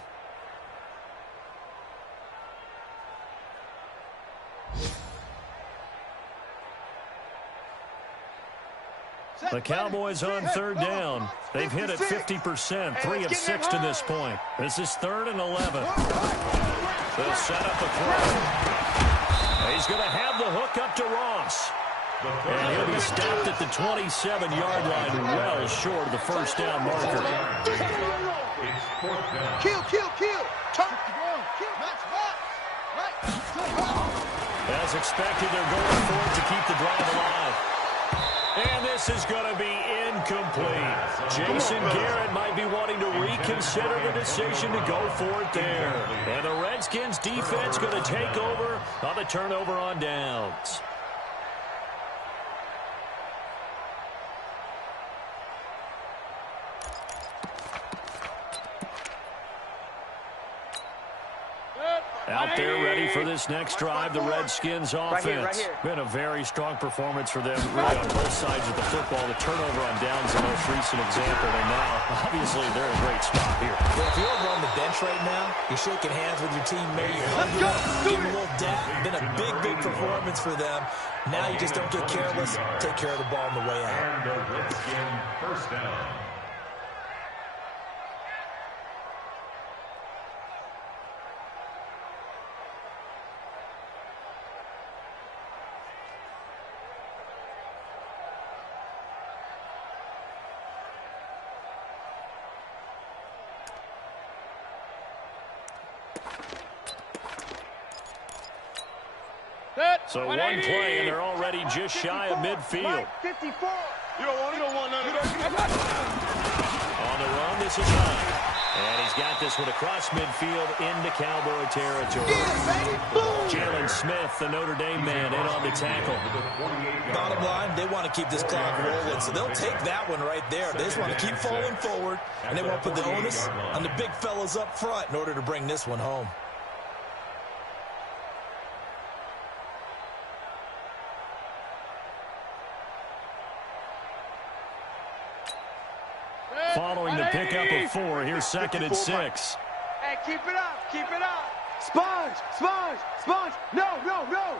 The Cowboys on 3rd down. They've hit it 50%, 3 of 6 to this point. This is 3rd and 11. They'll set up a throw. He's going to have the hook up to Ross. And he'll be stopped at the 27-yard line, well short of the first down marker. It's 4th down. Kill. Turn. As expected, they're going for it to keep the drive alive. And this is going to be incomplete. Jason Garrett might be wanting to reconsider the decision to go for it there. And the Redskins defense going to take over on the turnover on downs. Out there ready for this next drive, the Redskins offense. Right here. Been a very strong performance for them, really on both sides of the football. The turnover on downs, the most recent example, and now, obviously, they're in a great spot here. Well, if you're over on the bench right now, you're shaking hands with your teammate, you're hugging up, giving a little dap. Been a big performance for them. Now you just don't get careless. Take care of the ball on the way out. And the Redskin first down. So 1 play, and they're already just shy of midfield. 54. You don't want none of that. On the run, this is Hunt. And he's got this one across midfield into Cowboy territory. Jalen Smith, the Notre Dame man, in on the tackle. Bottom line, they want to keep this clock rolling, so they'll take that one right there. They just want to keep falling forward, and they won't put the onus on the big fellas up front in order to bring this one home. following the pickup of 4. Here's 2nd and 6. Hey, keep it up, keep it up. Sponge, sponge, sponge. No, no, no.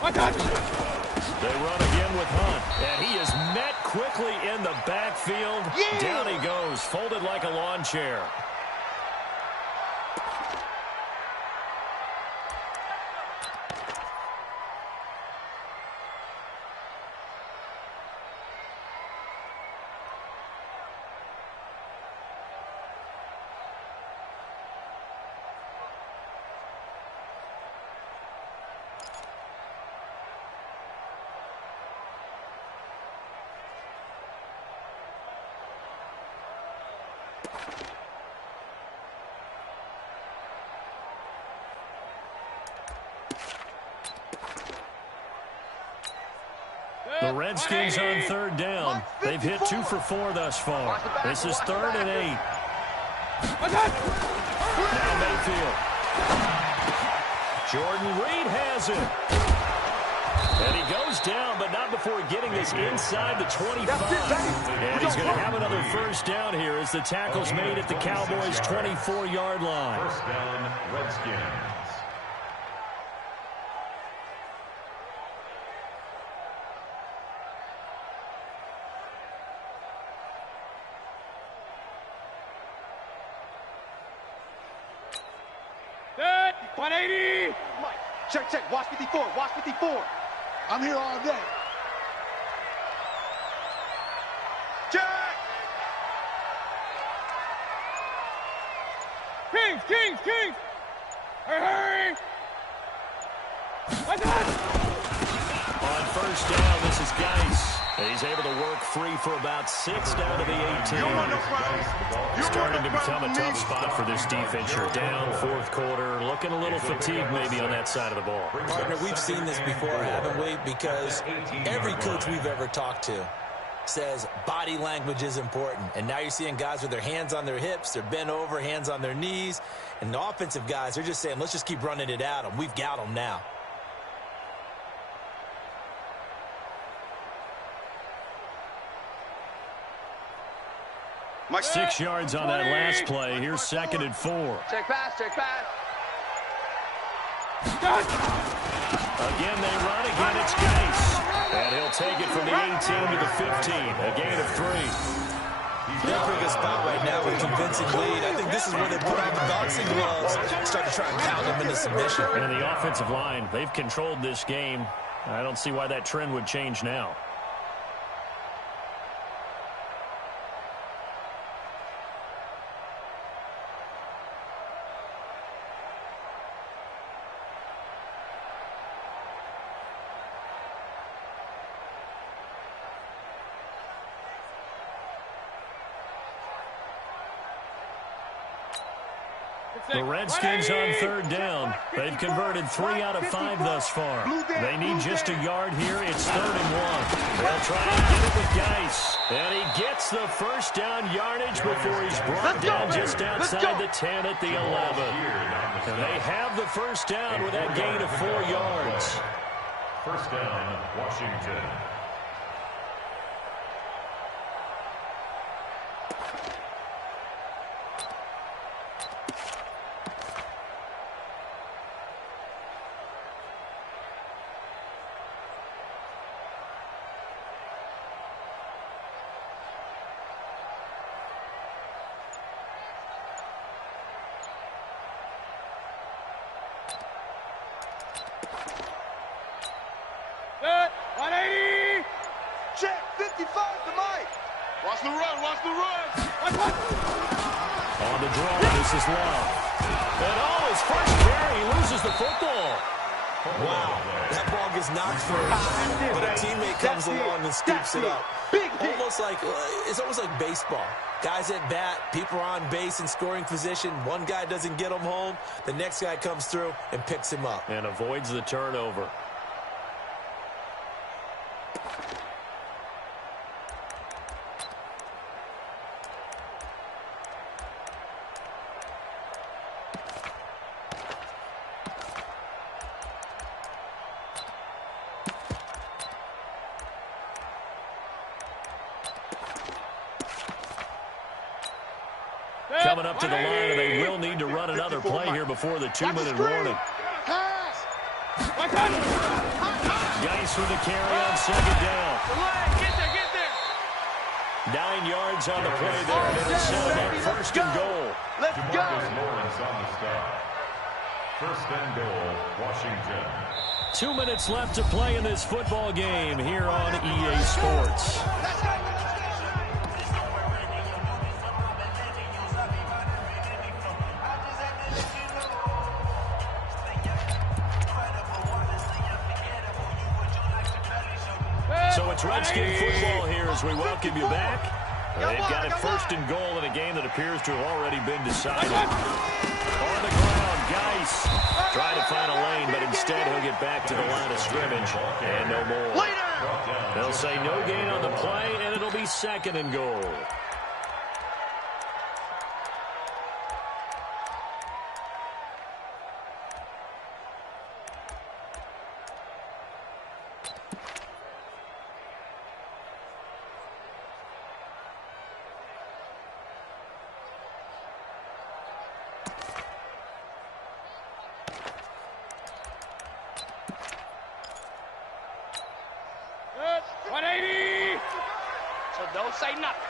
They run again with Hunt, and he is met quickly in the backfield. Yeah. Down he goes, folded like a lawn chair. The Redskins on 3rd down. They've hit 2 for 4 thus far. This is 3rd and 8. Now Mayfield. Jordan Reed has it. And he goes down, but not before getting this inside the 25. And he's going to have another 1st down here as the tackle's made at the Cowboys' 24-yard line. 1st down, Redskins. Good. 180. Mike, check, check. Watch 54. Watch 54. I'm here all day. Check. Kings, Kings, Kings. Hurry, hurry. On 1st down, this is Geis. He's able to work free for about 6 down to the 18. Starting to become a tough spot for this defense. You're down 4th quarter, looking a little fatigued maybe on that side of the ball. Partner, we've seen this before, haven't we? Because every coach we've ever talked to says body language is important. And now you're seeing guys with their hands on their hips, they're bent over, hands on their knees. And the offensive guys, they're just saying, let's just keep running it at them. We've got them now. Mike. 6 yards on that last play. Here's 2nd and 4. Check pass, check pass. Again, they run. Again, it's Geis. And he'll take it from the 18 to the 15. A gain of 3. They're in a pretty good spot right now with a convincing lead. I think this is where they put on the boxing gloves, start to try and pound them into submission. And the offensive line, they've controlled this game. I don't see why that trend would change now. The Redskins on 3rd down. They've converted 3 out of 5 thus far. They need just a yard here. It's 3rd and 1. They'll try and get it with Geis. And he gets the 1st down yardage before he's brought down just outside the 10 at the 11. And they have the 1st down with that gain of 4 yards. 1st down, Washington. Good. 180. Check. 55 to Mike. Watch the run. Watch the run. On the draw, this is Love. And his first carry, he loses the football. Wow, that ball gets knocked first, but a teammate comes along and scoops it up. Almost like, it's almost like baseball. Guys at bat, people are on base in scoring position. One guy doesn't get him home. The next guy comes through and picks him up. And avoids the turnover. coming up to the line, and they will need to run another play here before the 2-minute warning. Geis with the carry on second down. Get there. 9 yards on the play there, and it'll set them up first and goal. Let's go. Lawrence on the stop. First and goal, Washington. 2 minutes left to play in this football game here on EA Sports. So it's Redskin football here as we welcome you back. They've got it first and goal in a game that appears to have already been decided. On the ground, Geis trying to find a lane, but instead he'll get back to the line of scrimmage and no more. They'll say no gain on the play, and it'll be second and goal. Don't say nothing.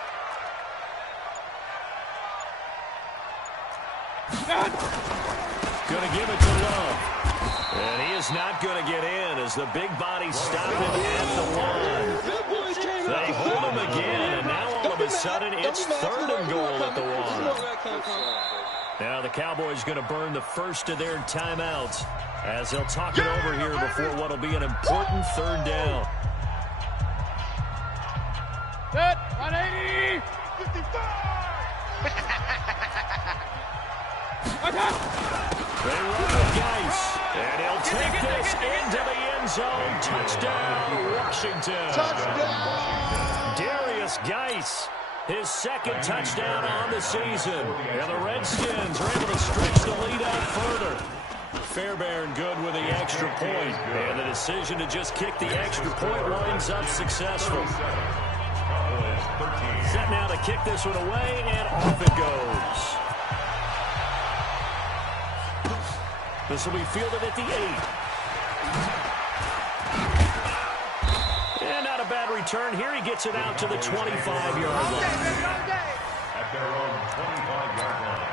Going to give it to Love. And he is not going to get in as the big body stopped him at the line. They hold him again, and now all of a sudden it's third and goal at the one. Now the Cowboys going to burn the first of their timeouts as they'll talk it over here before what will be an important third down. Set, 180, 55. They run with Geis, and he'll take this into the end zone. Touchdown, Washington. Touchdown. Darius Geis, his second touchdown on the season. And the Redskins are able to stretch the lead out further. Fairbairn good with the extra point, and the decision to just kick the extra point winds up successful. Set now to kick this one away, and off it goes. This will be fielded at the 8. And not a bad return. Here he gets it out to the 25-yard line. At their own 25-yard line.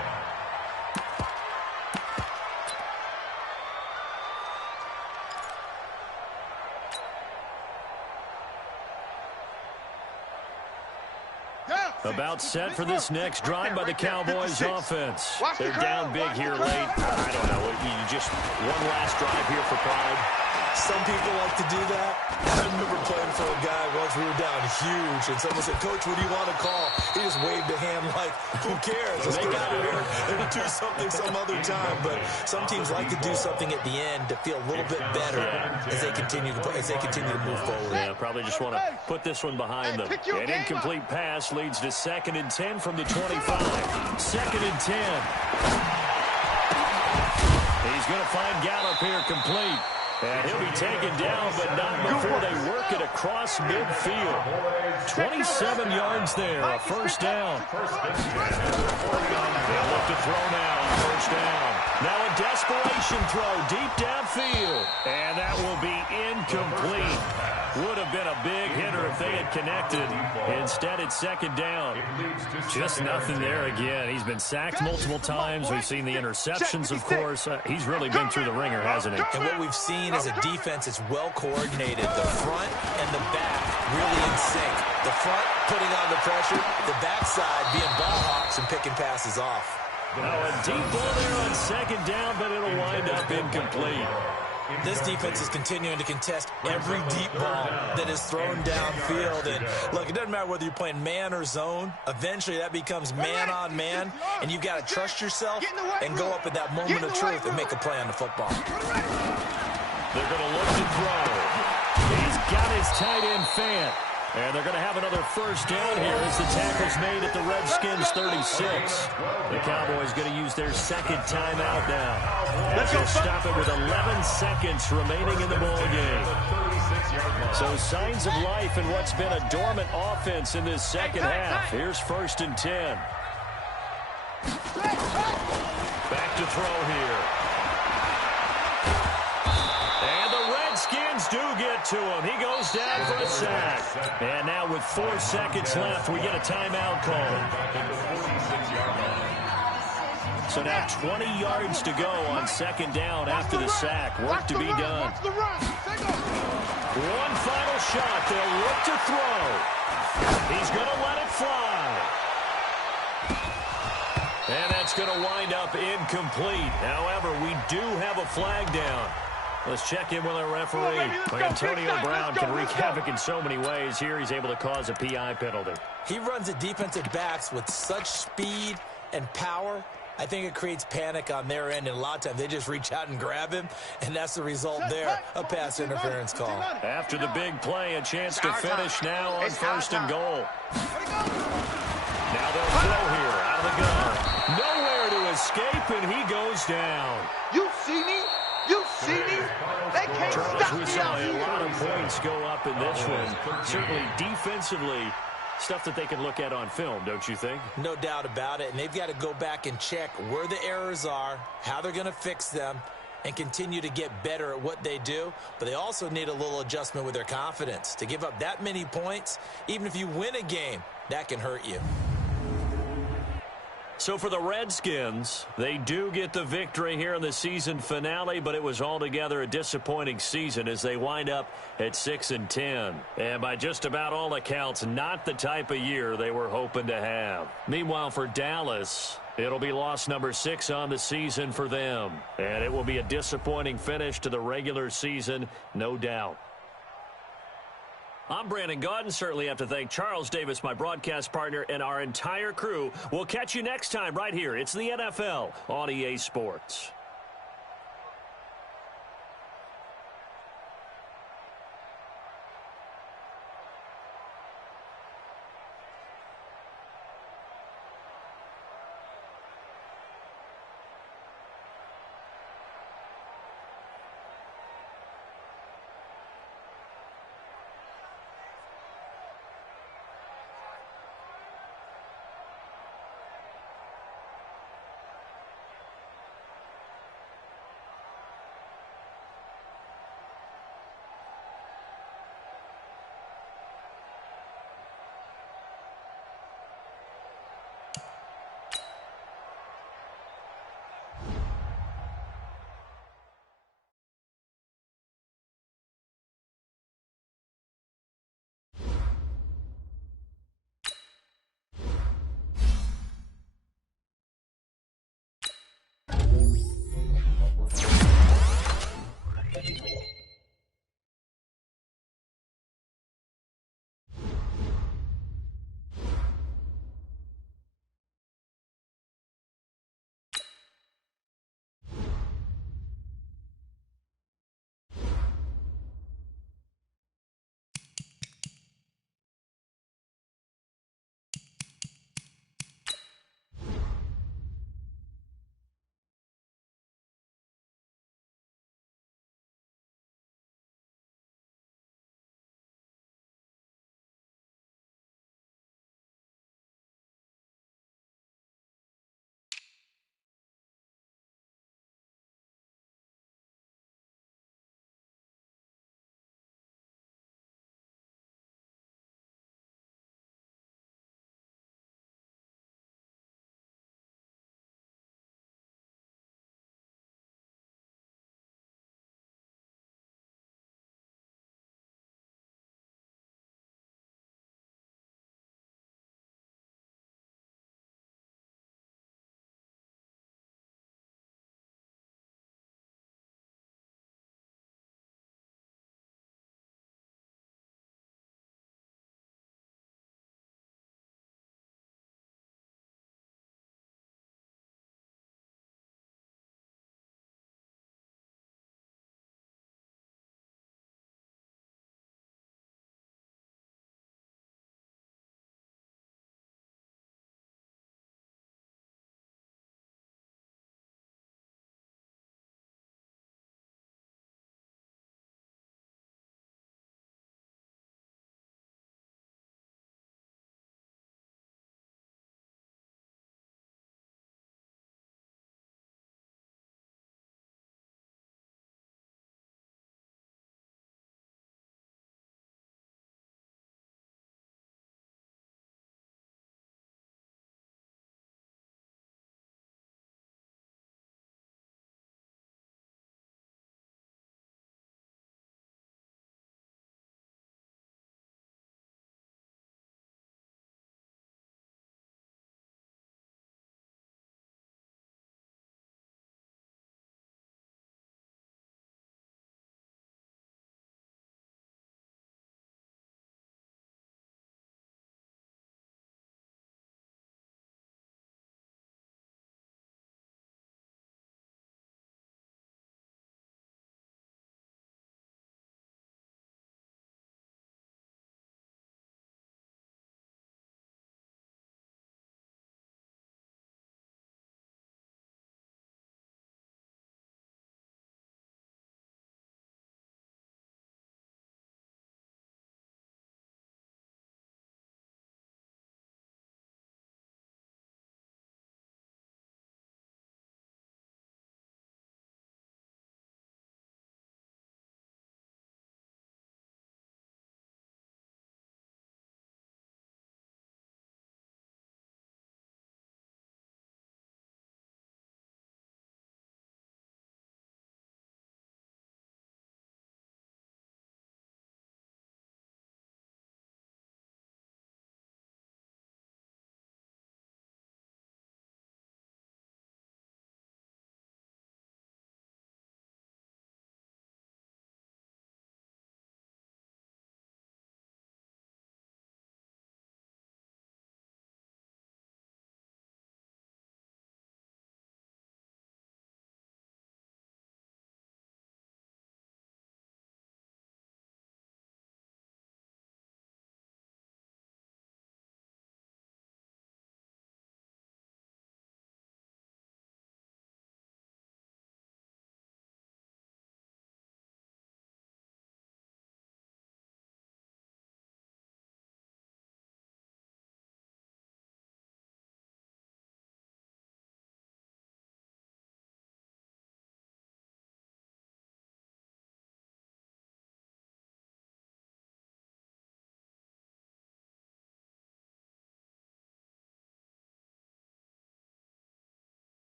About set for this next drive by the Cowboys offense. They're down big here late. I don't know. You just one last drive here for pride. Some people like to do that. I remember playing for a guy once. We were down huge, and someone said, "Coach, what do you want to call?" He just waved a hand like, "Who cares? Let's get out of here and do something some other time." But some teams like to do something at the end to feel a little bit better as they continue to move forward. Yeah, probably just want to put this one behind them. An incomplete pass leads to 2nd and 10 from the 25. 2nd and 10. He's going to find Gallup here complete. And he'll be taken down, but not before they work it across midfield. 27 yards there, a first down. They'll look to throw now on first down. Now a desperation throw deep downfield. And that will be incomplete. Would have been a big hitter if they had connected. Instead, it's 2nd down. Just nothing there again. He's been sacked multiple times. We've seen the interceptions, of course. He's really been through the ringer, hasn't he? And what we've seen is a defense that's well coordinated. The front and the back really in sync. The front putting on the pressure. The backside being ball hawks and picking passes off. Now a deep ball there on 2nd down, but it'll wind up incomplete. This defense is continuing to contest every deep ball that is thrown downfield. And look, it doesn't matter whether you're playing man or zone. Eventually, that becomes man on man, and you've got to trust yourself and go up at that moment of truth and make a play on the football. They're going to look to throw. He's got his tight end Fant. And they're going to have another first down here as the tackle's made at the Redskins 36. The Cowboys going to use their 2nd timeout now. They'll stop it with 11 seconds remaining in the ball game. So signs of life in what's been a dormant offense in this second half. Here's 1st and 10. throw here. And the Redskins do get to him. He goes down for a sack. And now with 4 seconds left, we get a timeout call. So now 20 yards to go on second down after the sack. Work to be done. One final shot. They'll look to throw. He's going to let it fly. And that's going to wind up incomplete. However, we do have a flag down. Let's check in with our referee. Antonio Brown can wreak havoc in so many ways. Here he's able to cause a PI penalty. He runs the defensive backs with such speed and power. I think it creates panic on their end, and a lot of times they just reach out and grab him, and that's the result there, a pass interference call. After the big play, a chance to finish now on first and goal. Now they'll throw here out of the gun. Nowhere to escape, and he goes down. You see me? You see me? They can't stop me. We saw a lot of points go up in this one. Certainly defensively, stuff that they can look at on film, don't you think? No doubt about it, and they've got to go back and check where the errors are, how they're going to fix them, and continue to get better at what they do. But they also need a little adjustment with their confidence. To give up that many points, even if you win a game, that can hurt you. So for the Redskins, they do get the victory here in the season finale, but it was altogether a disappointing season as they wind up at 6-10. And by just about all accounts, not the type of year they were hoping to have. Meanwhile, for Dallas, it'll be loss number 6 on the season for them. And it will be a disappointing finish to the regular season, no doubt. I'm Brandon Gaudin. Certainly have to thank Charles Davis, my broadcast partner, and our entire crew. We'll catch you next time right here. It's the NFL on EA Sports.